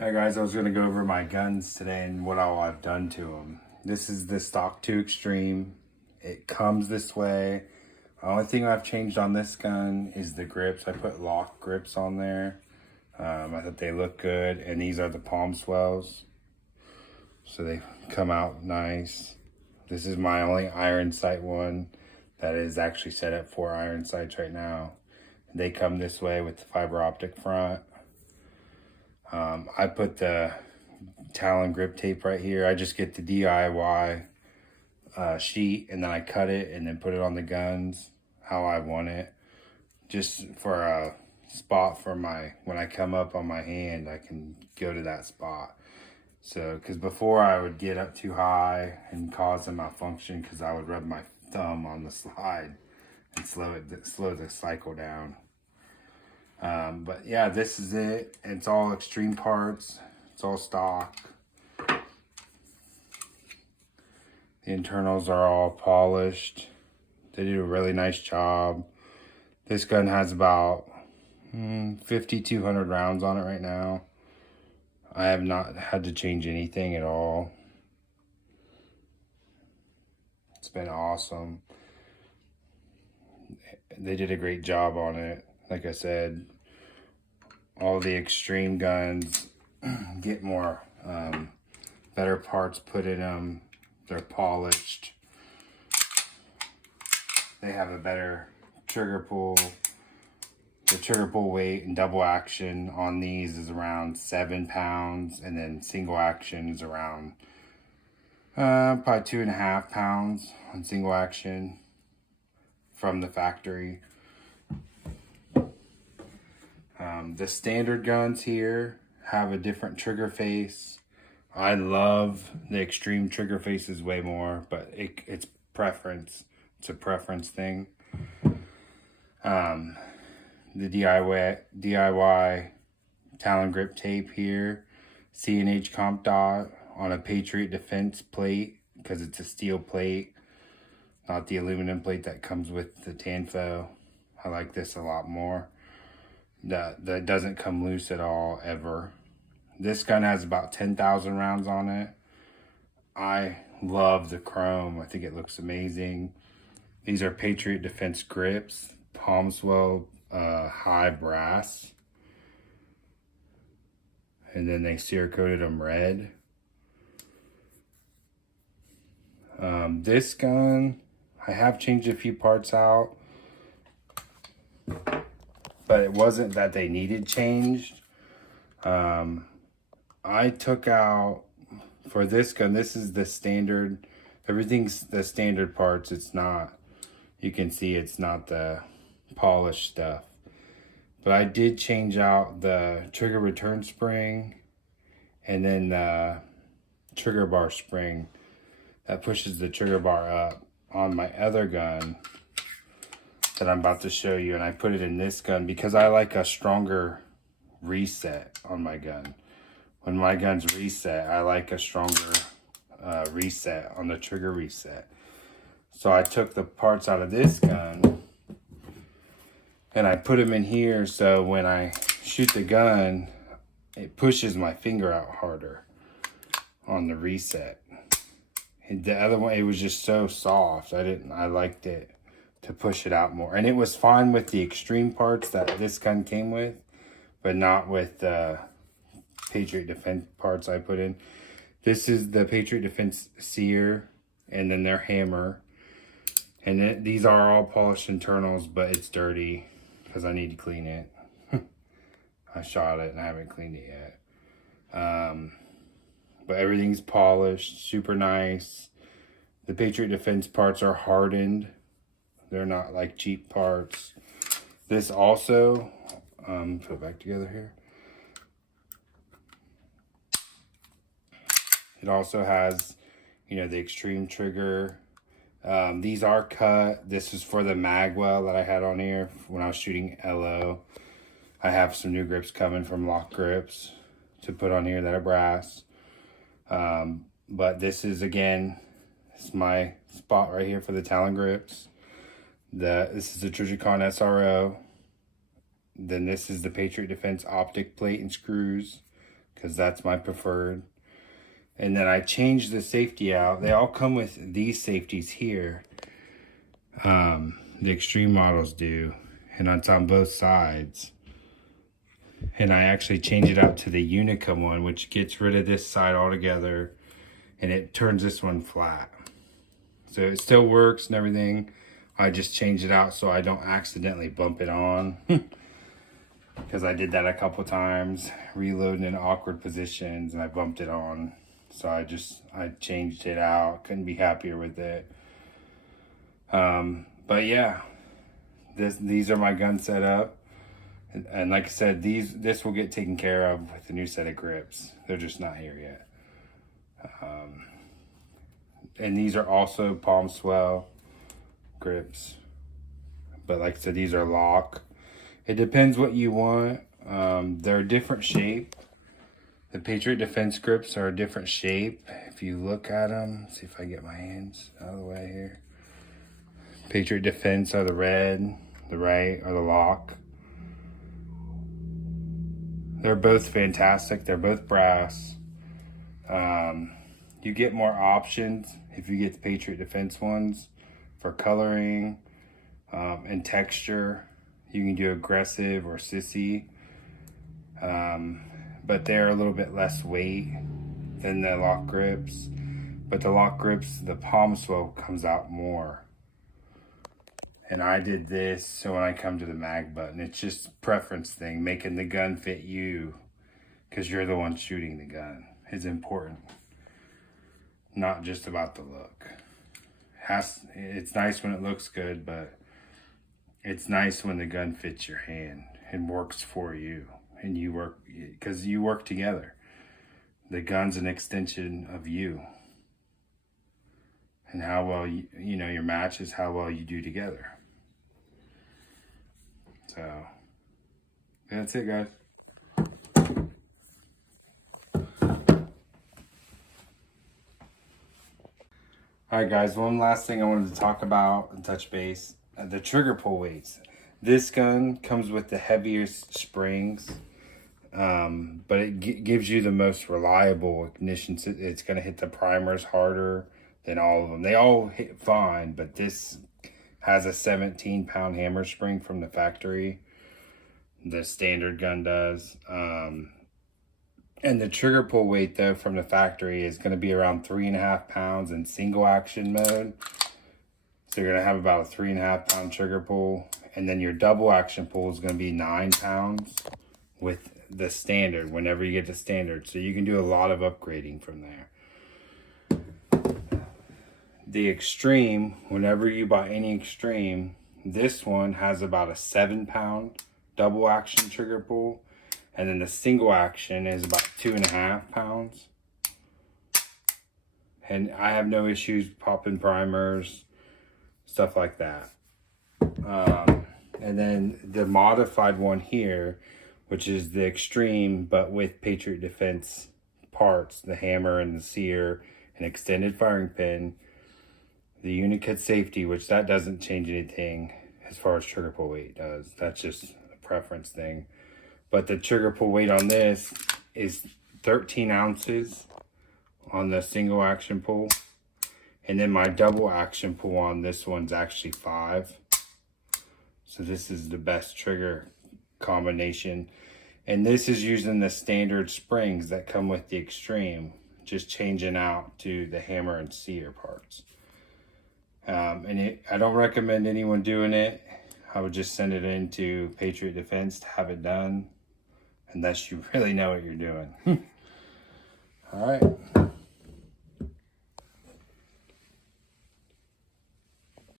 Alright guys, I was going to go over my guns today and what all I've done to them. This is the stock 2 Extreme. It comes this way. The only thing I've changed on this gun is the grips. I put lock grips on there. I thought they look good, and these are the palm swells. So they come out nice. This is my only iron sight one that is actually set at 4 iron sights right now. They come this way with the fiber optic front. I put the Talon grip tape right here. I just get the DIY sheet, and then I cut it and then put it on the guns how I want it. Just for a spot for when I come up on my hand, I can go to that spot. So, because before I would get up too high and cause a malfunction because I would rub my thumb on the slide and slow the cycle down. But yeah, this is it. It's all Extreme parts. It's all stock. The internals are all polished. They did a really nice job. This gun has about 5,200 rounds on it right now. I have not had to change anything at all. It's been awesome. They did a great job on it. Like I said, all the Extreme guns get more better parts put in them. They're polished. They have a better trigger pull. The trigger pull weight and double action on these is around 7 pounds, and then single action is around probably 2.5 pounds on single action from the factory. The standard guns here have a different trigger face. I love the Extreme trigger faces way more, but it's preference. It's a preference thing. The DIY Talon grip tape here, C&H comp dot on a Patriot Defense plate because it's a steel plate, not the aluminum plate that comes with the Tanfoglio. I like this a lot more. That doesn't come loose at all, ever. This gun has about 10,000 rounds on it. I love the chrome. I think it looks amazing. These are Patriot Defense grips, palm swell, high brass. And then they Cerakoted them red. This gun, I have changed a few parts out, but it wasn't that they needed changed. I took out, for this gun, this is the standard, everything's the standard parts. It's not, you can see it's not the polished stuff. But I did change out the trigger return spring and then the trigger bar spring that pushes the trigger bar up on my other gun that I'm about to show you, and I put it in this gun because I like a stronger reset on my gun. When my guns reset, I like a stronger reset on the trigger reset. So I took the parts out of this gun and I put them in here, so when I shoot the gun, it pushes my finger out harder on the reset. And the other one, it was just so soft. I liked it to push it out more. And it was fine with the Extreme parts that this gun came with, but not with the Patriot Defense parts I put in. This is the Patriot Defense sear, and then their hammer. And these are all polished internals, but it's dirty because I need to clean it. I shot it and I haven't cleaned it yet. But everything's polished, super nice. The Patriot Defense parts are hardened. They're not like cheap parts. This also, put it back together here. It also has, the Extreme trigger. These are cut. This is for the magwell that I had on here when I was shooting LO. I have some new grips coming from Lock Grips to put on here that are brass. But this is, again, it's my spot right here for the Talon grips. This is the Trijicon SRO. Then this is the Patriot Defense optic plate and screws. because that's my preferred. And then I changed the safety out. They all come with these safeties here. The extreme models do, and it's on both sides. And I actually changed it out to the Unica one, which gets rid of this side altogether, and it turns this one flat. So it still works and everything. I just changed it out so I don't accidentally bump it on. Because I did that a couple times, reloading in awkward positions, and I bumped it on. So I changed it out. Couldn't be happier with it. But yeah, these are my gun setup. And like I said, this will get taken care of with the new set of grips. They're just not here yet. And these are also palm swell grips. But like I said, these are lock. It depends what you want. They're a different shape. The Patriot Defense grips are a different shape. If you look at them, see if I get my hands out of the way here. Patriot Defense are the red, the right are the lock. They're both fantastic. They're both brass. You get more options if you get the Patriot Defense ones for coloring and texture. You can do aggressive or sissy, but they're a little bit less weight than the lock grips. But the lock grips, the palm swell comes out more. And I did this so when I come to the mag button, it's just a preference thing, making the gun fit you, because you're the one shooting the gun is important. Not just about the look. It's nice when it looks good, but it's nice when the gun fits your hand and works for you. And you work, because you work together. The gun's an extension of you. And how well, you know, your match is how well you do together. So, that's it, guys. Alright guys, one last thing I wanted to talk about and touch base. The trigger pull weights. This gun comes with the heaviest springs, but it gives you the most reliable ignition. It's going to hit the primers harder than all of them. They all hit fine, but this has a 17-pound hammer spring from the factory. The standard gun does. And the trigger pull weight, though, from the factory is going to be around 3.5 pounds in single action mode. So you're going to have about a 3.5 pound trigger pull. And then your double action pull is going to be 9 pounds with the standard, whenever you get the standard. So you can do a lot of upgrading from there. The extreme, whenever you buy any extreme, this one has about a 7-pound double action trigger pull. And then the single action is about 2.5 pounds. And I have no issues popping primers, stuff like that. And then the modified one here, which is the extreme, but with Patriot Defense parts, the hammer and the sear, an extended firing pin, the Unica safety, which that doesn't change anything as far as trigger pull weight does. That's just a preference thing. But the trigger pull weight on this is 13 ounces on the single action pull. And then my double action pull on this one's actually 5. So this is the best trigger combination. And this is using the standard springs that come with the extreme, just changing out to the hammer and sear parts. I don't recommend anyone doing it. I would just send it into Patriot Defense to have it done, unless you really know what you're doing. All right.